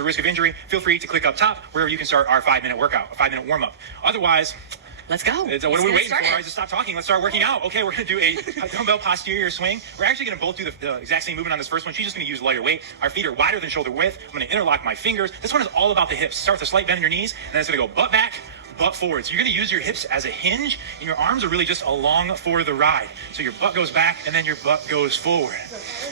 the risk of injury, feel free to click up top where you can start our 5-minute workout, a 5-minute warm-up. Otherwise, let's go. What are we waiting for? All right, just stop talking. Let's start working out. Okay, we're going to do a dumbbell posterior swing. We're actually going to both do the exact same movement on this first one. She's just going to use lighter weight. Our feet are wider than shoulder width. I'm going to interlock my fingers. This one is all about the hips. Start with a slight bend in your knees, and then it's going to go butt back, butt forward. So you're going to use your hips as a hinge, and your arms are really just along for the ride. So your butt goes back, and then your butt goes forward.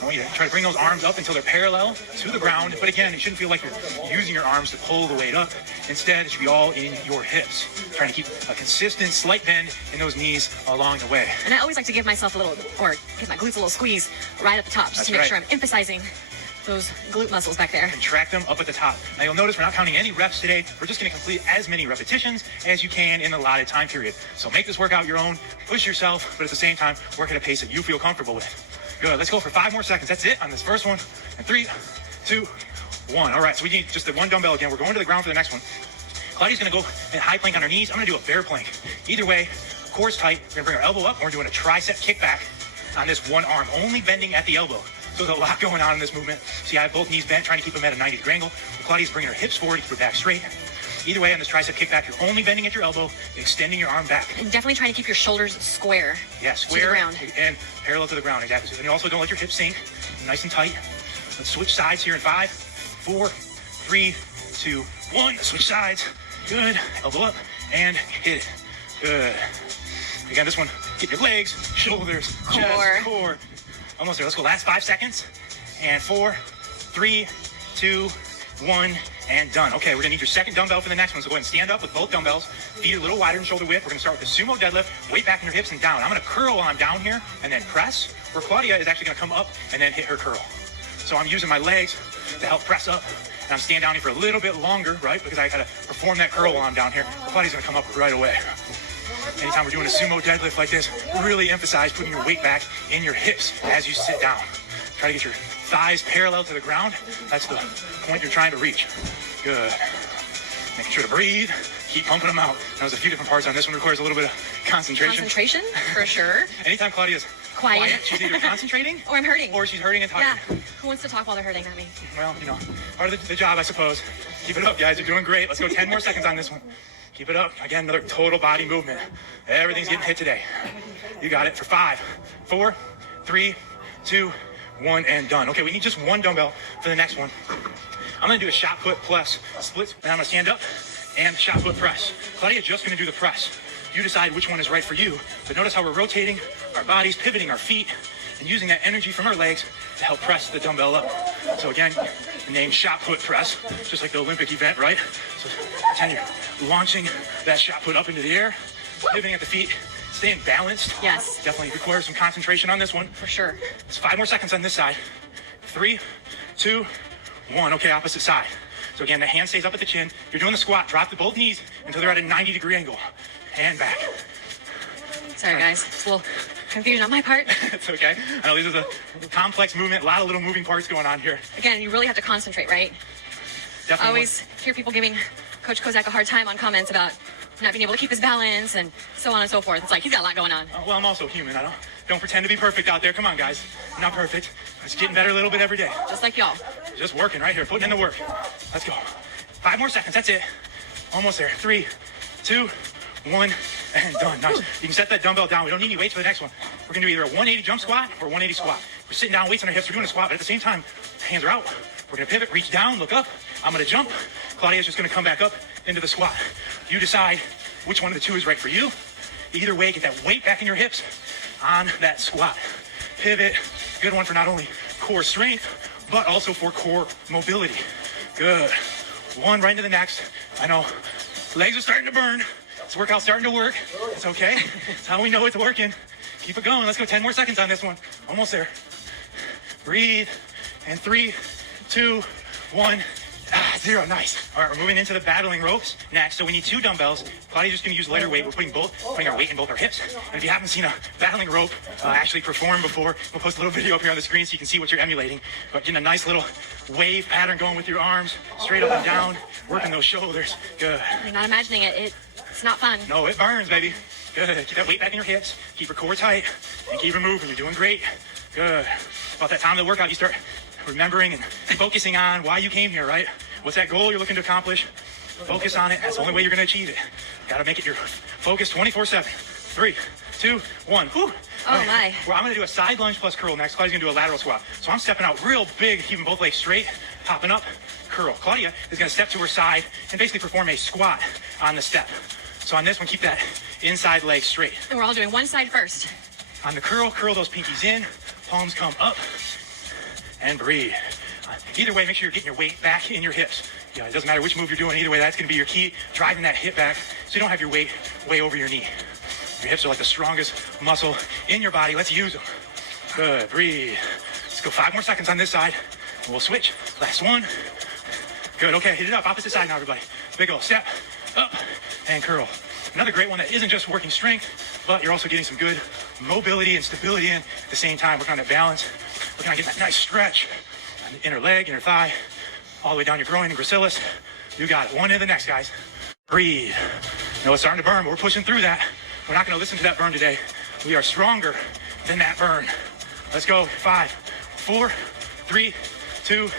I want you to try to bring those arms up until they're parallel to the ground. But again, it shouldn't feel like you're using your arms to pull the weight up. Instead, it should be all in your hips. Trying to keep a consistent slight bend in those knees along the way. And I always like to give myself a little, or give my glutes a little squeeze right at the top, just to make sure I'm emphasizing those glute muscles back there. Contract them up at the top. Now you'll notice we're not counting any reps today. We're just going to complete as many repetitions as you can in the allotted time period. So make this workout your own, push yourself, but at the same time, work at a pace that you feel comfortable with. Good, let's go for 5 more seconds. That's it on this first one. And 3, 2, 1. All right, so we need just the one dumbbell again. We're going to the ground for the next one. Claudia's going to go in high plank on her knees. I'm going to do a bear plank. Either way, core's tight. We're going to bring our elbow up, and we're doing a tricep kickback on this one arm, only bending at the elbow. So there's a lot going on in this movement. See, I have both knees bent, trying to keep them at a 90-degree angle. Claudia's bringing her hips forward to keep her back straight. Either way, on this tricep kickback, you're only bending at your elbow, extending your arm back. And definitely trying to keep your shoulders square. Yeah, square to the ground. And parallel to the ground, exactly. And you also don't let your hips sink, nice and tight. Let's switch sides here in 5, 4, 3, 2, 1. Switch sides. Good. Elbow up and hit it. Good. Again, this one, get your legs, shoulders, chest, core. Almost there. Let's go. Last 5 seconds. And 4, 3, 2, 1, and done. Okay, we're gonna need your second dumbbell for the next one. So go ahead and stand up with both dumbbells, feet a little wider than shoulder width. We're gonna start with the sumo deadlift, weight back in your hips and down. I'm gonna curl while I'm down here and then press, where Claudia is actually gonna come up and then hit her curl. So I'm using my legs to help press up, and I'm staying down here for a little bit longer, right? Because I gotta perform that curl while I'm down here. Claudia's gonna come up right away. Anytime we're doing a sumo deadlift like this, really emphasize putting your weight back in your hips as you sit down. Try to get your thighs parallel to the ground. That's the point you're trying to reach. Good. Making sure to breathe. Keep pumping them out. Now, there's a few different parts on this one. Requires a little bit of concentration. Concentration, for sure. Anytime Claudia's quiet, she's either concentrating or I'm hurting. Or she's hurting and tired. Yeah. Who wants to talk while they're hurting? Not me. Well, you know, part of the job, I suppose. Keep it up, guys. You're doing great. Let's go 10 more seconds on this one. Keep it up. Again, another total body movement. Everything's getting hit today. You got it for 5, 4, 3, 2, 1, and done. Okay, we need just one dumbbell for the next one. I'm gonna do a shot put plus splits, and I'm gonna stand up and shot put press. Claudia's just gonna do the press. You decide which one is right for you, but notice how we're rotating our bodies, pivoting our feet, and using that energy from our legs to help press the dumbbell up. So again, the name shot put press, just like the Olympic event, right? So pretend you're launching that shot put up into the air, pivoting at the feet, staying balanced. Yes. Definitely requires some concentration on this one. For sure. It's 5 more seconds on this side. 3, 2, 1. Okay, opposite side. So again, the hand stays up at the chin. If you're doing the squat, drop both knees until they're at a 90-degree angle. And back. Sorry, guys. It's a little confusion on my part. It's okay. I know this is a complex movement, a lot of little moving parts going on here. Again, you really have to concentrate, right? Definitely. I always hear people giving Coach Kozak a hard time on comments about not being able to keep his balance and so on and so forth. It's like he's got a lot going on. Well, I'm also human. I don't pretend to be perfect out there. Come on, guys. I'm not perfect. It's getting better a little bit every day. Just like y'all. Just working right here, putting in the work. Let's go. 5 more seconds. That's it. Almost there. 3, 2, 1, and done. Nice. You can set that dumbbell down. We don't need any weights for the next one. We're going to do either a 180 jump squat or a 180 squat. We're sitting down, weights on our hips. We're doing a squat, but at the same time, hands are out. We're going to pivot, reach down, look up. I'm going to jump. Claudia's just going to come back up into the squat. You decide which one of the two is right for you. Either way, get that weight back in your hips on that squat. Pivot. Good one for not only core strength, but also for core mobility. Good. One right into the next. I know legs are starting to burn. This workout's starting to work. It's okay. It's how we know it's working. Keep it going. Let's go 10 more seconds on this one. Almost there. Breathe. And 3, 2, 1. 0. Nice. All right, we're moving into the battling ropes next. So we need 2 dumbbells. Claudia's just going to use lighter weight. We're putting our weight in both our hips. And if you haven't seen a battling rope actually perform before, we'll post a little video up here on the screen so you can see what you're emulating. But getting a nice little wave pattern going with your arms, straight up and down, working those shoulders. Good. You're not imagining it. It's not fun. No, it burns, baby. Good. Keep that weight back in your hips. Keep your core tight and keep it moving. You're doing great. Good. About that time of the workout, you start remembering and focusing on why you came here, right? What's that goal you're looking to accomplish? Focus on it. That's the only way you're going to achieve it. Got to make it your focus 24/7. 3, 2, 1. Whew. Oh, my. Well, I'm going to do a side lunge plus curl next. Claudia's going to do a lateral squat. So I'm stepping out real big, keeping both legs straight, hopping up, curl. Claudia is going to step to her side and basically perform a squat on the step. So on this one, keep that inside leg straight. And we're all doing one side first. On the curl those pinkies in, palms come up, and breathe. Either way, make sure you're getting your weight back in your hips. Yeah, it doesn't matter which move you're doing. Either way, that's going to be your key, driving that hip back so you don't have your weight way over your knee. Your hips are like the strongest muscle in your body. Let's use them. Good, breathe. Let's go 5 more seconds on this side. And we'll switch. Last one. Good, okay, hit it up. Opposite side now, everybody. Big ol' step, up, and curl. Another great one that isn't just working strength, but you're also getting some good mobility and stability in at the same time. Working on that balance. Working on getting that nice stretch on the inner leg, inner thigh, all the way down your groin and gracilis. You got it. One into the next, guys. Breathe. I know it's starting to burn, but we're pushing through that. We're not going to listen to that burn today. We are stronger than that burn. Let's go. 5, 4, 3, 2,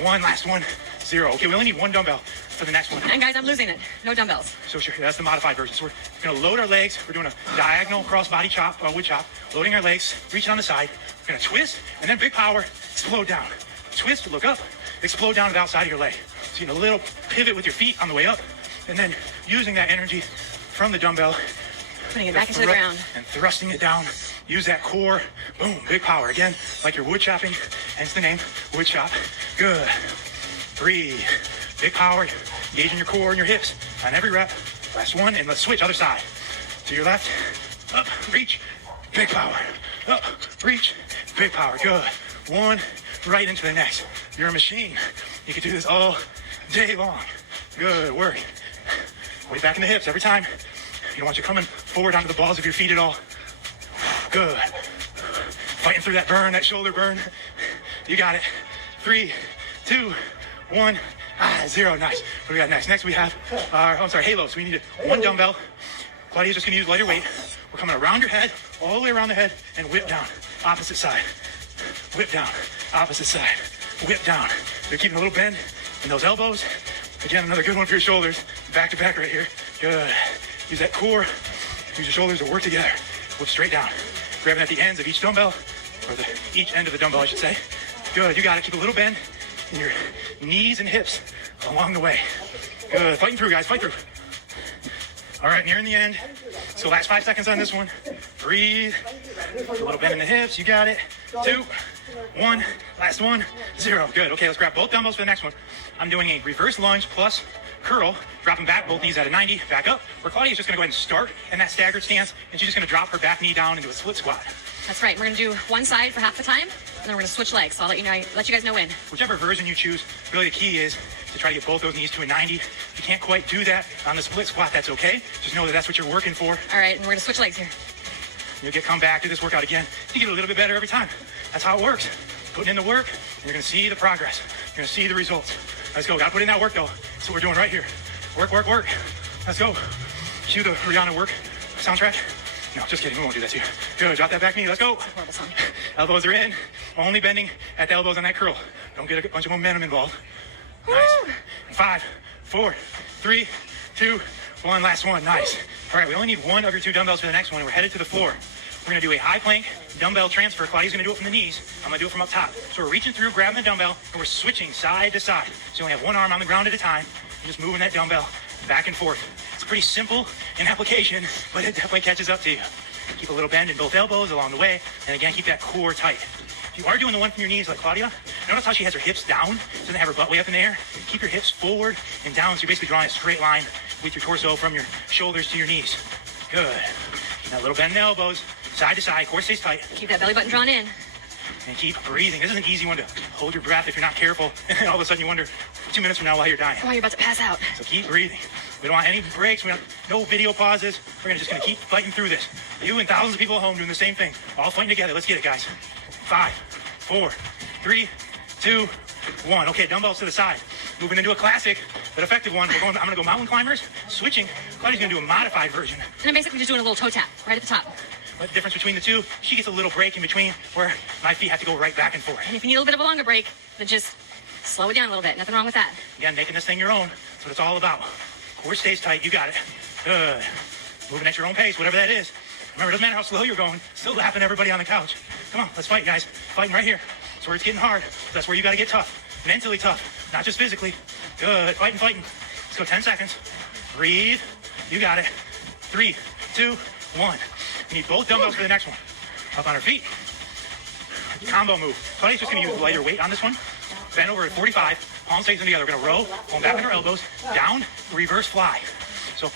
1. Last one. 0. Okay, we only need 1 dumbbell for the next one. And guys, I'm losing it. No dumbbells. So sure, that's the modified version. So we're going to load our legs. We're doing a diagonal cross body chop, wood chop. Loading our legs, reaching on the side. We're going to twist, and then big power, explode down. Twist, look up, explode down to the outside of your leg. So you get a little pivot with your feet on the way up, and then using that energy from the dumbbell. Putting it back into the ground. And thrusting it down. Use that core. Boom, big power. Again, like you're wood chopping, hence the name, wood chop. Good. Breathe. Big power. Engaging your core and your hips on every rep. Last one, and let's switch other side. To your left. Up, reach, big power. Up, reach, big power. Good. One, right into the next. You're a machine. You can do this all day long. Good work. Weight back in the hips every time. You don't want you coming forward onto the balls of your feet at all. Good. Fighting through that burn, that shoulder burn. You got it. 3, 2, 1. 0. Nice. What do we got next? Next we have our, halos. We need 1 dumbbell. Claudia's just going to use lighter weight. We're coming around your head, all the way around the head, and whip down. Opposite side. Whip down. Opposite side. Whip down. You're keeping a little bend in those elbows. Again, another good one for your shoulders. Back to back right here. Good. Use that core. Use your shoulders to work together. Whip straight down. Grabbing at the ends of each dumbbell, or each end of the dumbbell, I should say. Good. You got it. Keep a little bend in your knees and hips along the way. Good. Fighting through, guys. Fight through. All right, nearing the end. So last 5 seconds on this one. Breathe. A little bend in the hips. You got it. 2, 1. Last one. 0. Good. Okay, let's grab both dumbbells for the next one. I'm doing a reverse lunge plus curl. Dropping back, both knees at a 90. Back up. Where Claudia's just going to go ahead and start in that staggered stance. And she's just going to drop her back knee down into a split squat. That's right. We're going to do one side for half the time, and then we're going to switch legs. So I'll let you guys know when. Whichever version you choose, really the key is to try to get both those knees to a 90. If you can't quite do that on the split squat, that's okay. Just know that that's what you're working for. All right, and we're going to switch legs here. You'll come back, do this workout again. You get a little bit better every time. That's how it works. Putting in the work, and you're going to see the progress. You're going to see the results. Let's go. Got to put in that work, though. That's what we're doing right here. Work, work, work. Let's go. Cue the Rihanna work soundtrack. No, just kidding. We won't do that to you. Good. Drop that back knee. Let's go. Horrible song. Elbows are in. Only bending at the elbows on that curl. Don't get a bunch of momentum involved. Nice. 5, 4, 3, 2, 1. Last one. Nice. All right, we only need 1 of your 2 dumbbells for the next one, and we're headed to the floor. We're going to do a high plank dumbbell transfer. Claudia's going to do it from the knees. I'm going to do it from up top. So we're reaching through, grabbing the dumbbell, and we're switching side to side. So you only have 1 arm on the ground at a time. You're just moving that dumbbell back and forth. It's pretty simple in application, but it definitely catches up to you. Keep a little bend in both elbows along the way, and again, keep that core tight. If you are doing the one from your knees like Claudia, notice how she has her hips down, doesn't have her butt way up in the air. Keep your hips forward and down, so you're basically drawing a straight line with your torso from your shoulders to your knees. Good. That little bend in the elbows, side to side, core stays tight. Keep that belly button drawn in. And keep breathing. This is an easy one to hold your breath if you're not careful, and then all of a sudden you wonder 2 minutes from now why you're dying. Why you're about to pass out. So keep breathing. We don't want any breaks. We don't no video pauses. We're just gonna keep fighting through this. You and thousands of people at home doing the same thing. All fighting together. Let's get it, guys. 5, 4, 3, 2, 1. Okay, dumbbells to the side. Moving into a classic but effective one. I'm gonna go mountain climbers. Switching. Claudia's gonna do a modified version. And I'm basically just doing a little toe tap right at the top. But the difference between the two, she gets a little break in between where my feet have to go right back and forth. And if you need a little bit of a longer break, then just slow it down a little bit. Nothing wrong with that. Again, making this thing your own. That's what it's all about. Core stays tight. You got it. Good. Moving at your own pace, whatever that is. Remember, it doesn't matter how slow you're going. Still laughing at everybody on the couch. Come on, let's fight, guys. Fighting right here. That's where it's getting hard. That's where you got to get tough. Mentally tough, not just physically. Good. Fighting, fighting. Let's go 10 seconds. Breathe. You got it. 3, 2, 1. We need both dumbbells for the next one. Up on our feet. Combo move. Tony's just going to use lighter weight on this one. Bend over at 45. Palms facing together. We're going to row. Pull back on our elbows. Down. Reverse fly. So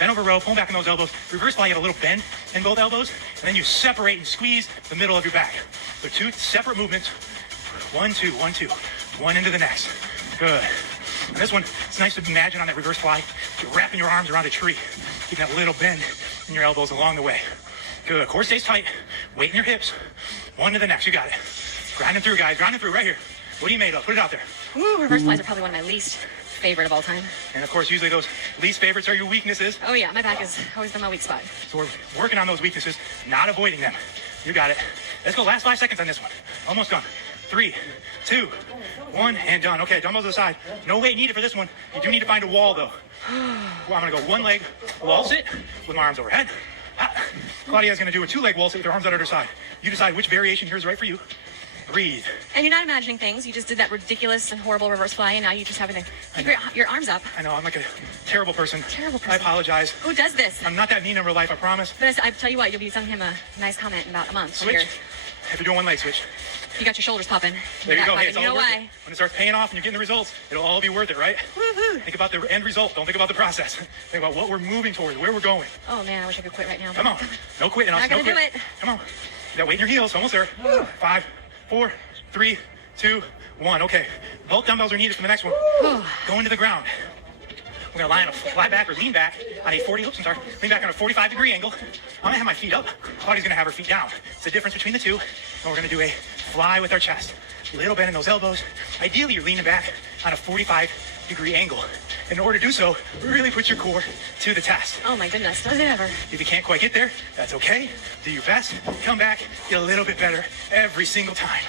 bend over row. Pull back on those elbows. Reverse fly. You have a little bend in both elbows. And then you separate and squeeze the middle of your back. So 2 separate movements. 1, 2, 1, 2. One into the next. Good. And this one, it's nice to imagine on that reverse fly, you're wrapping your arms around a tree, keeping that little bend in your elbows along the way. Good. Core stays tight. Weight in your hips. One to the next. You got it. Grinding through, guys. Grinding through right here. What are you made of? Put it out there. Ooh, reverse flies are probably one of my least favorite of all time. And of course, usually those least favorites are your weaknesses. Oh yeah, my back has always been my weak spot. So we're working on those weaknesses, not avoiding them. You got it. Let's go. Last 5 seconds on this one. Almost done. 3, 2, 1, and done. Okay, dumbbells to the side. No weight needed for this one. You do need to find a wall, though. Well, I'm going to go one leg wall sit with my arms overhead. Claudia's going to do a 2-leg wall sit with her arms out at her side. You decide which variation here is right for you. Breathe. And you're not imagining things. You just did that ridiculous and horrible reverse fly, and now you just having to keep your arms up. I know, I'm like a terrible person. Terrible person. I apologize. Who does this? I'm not that mean in real life, I promise. But I tell you what, you'll be sending him a nice comment in about a month. Switch. If you're doing one leg switch. You got your shoulders popping. There you go. Hey, it's all you know worth why? it. When it starts paying off and you're getting the results, it'll all be worth it, right? Woohoo! Think about the end result. Don't think about the process. Think about what we're moving towards, where we're going. Oh man, I wish I could quit right now. Come on. No quitting. Not gonna do it. Come on. You got weight in your heels. Almost there. 5, 4, 3, 2, 1. Okay. Both dumbbells are needed for the next one. Going to the ground. We're going to lie on a fly back or lean back on a 40, oops, I'm sorry, lean back on a 45-degree angle. I'm going to have my feet up. Claudia's going to have her feet down. It's the difference between the two. And we're going to do a fly with our chest. Little bend in those elbows. Ideally, you're leaning back on a 45-degree angle. In order to do so, really put your core to the test. Oh my goodness, does it ever? If you can't quite get there, that's okay. Do your best. Come back. Get a little bit better every single time.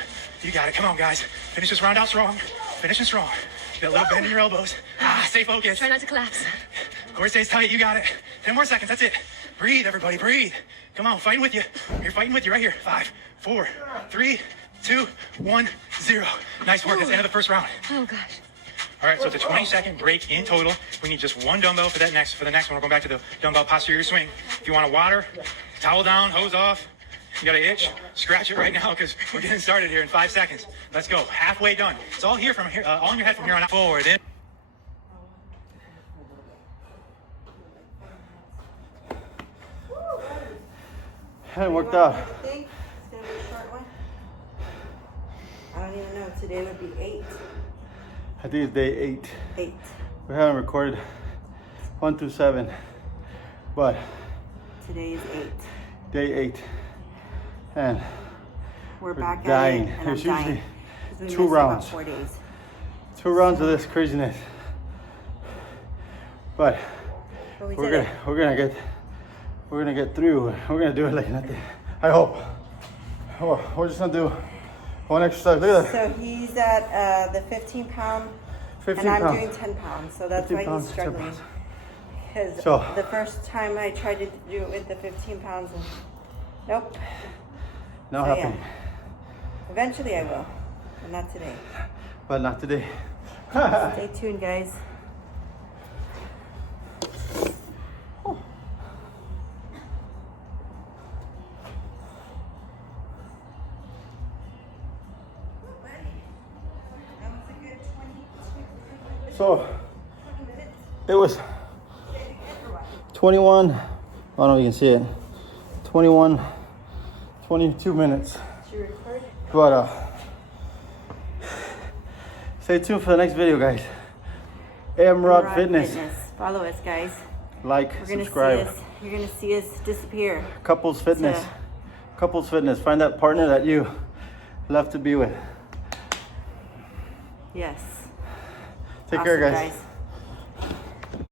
You got it. Come on, guys. Finish this round out strong. Finishing strong. Get a little bend in your elbows. Stay focused. Try not to collapse. Core stays tight. You got it. 10 more seconds. That's it. Breathe, everybody. Breathe. Come on. Fighting with you. You're fighting with you right here. 5, 4, 3, 2, 1, 0. Nice work. That's the end of the first round. Oh gosh. All right, so it's a 20-second break in total. We need just one dumbbell for the next one. We're going back to the dumbbell posterior swing. If you want to water, towel down, hose off. You got an itch? Scratch it right now because we're getting started here in 5 seconds. Let's go. Halfway done. It's all here from here, all in your head from here on out. Forward. In. It worked out. It's gonna be a short one. I don't even know. Today would be 8. I think it's day 8. 8. We haven't recorded 1 through 7, but Today is 8. day 8, and We're back dying. at it, and There's I'm dying. usually 'Cause we 2 missed rounds. About 4 days. 2 rounds of this craziness. But But we we're did gonna get through. We're gonna do it like nothing. I hope. Oh, we're just gonna do one exercise. Look at that. So he's at the 15 pound, 15 and I'm pounds. doing 10 pounds. So that's 15 why pounds, he's 10 struggling. pounds. Because So- the first time I tried to do it with the 15 pounds, and nope. Not So, happening. Eventually I will, but not today. But not today. Stay tuned, guys. So it was 21. I don't know if you can see it. 21, 22 minutes. But stay tuned for the next video, guys. Mrod Fitness. Follow us, guys. Like, We're gonna subscribe. see us. You're gonna see us disappear. Couples Fitness. So- Couples Fitness. Find that partner that you love to be with. Yes. Take care, Awesome, guys.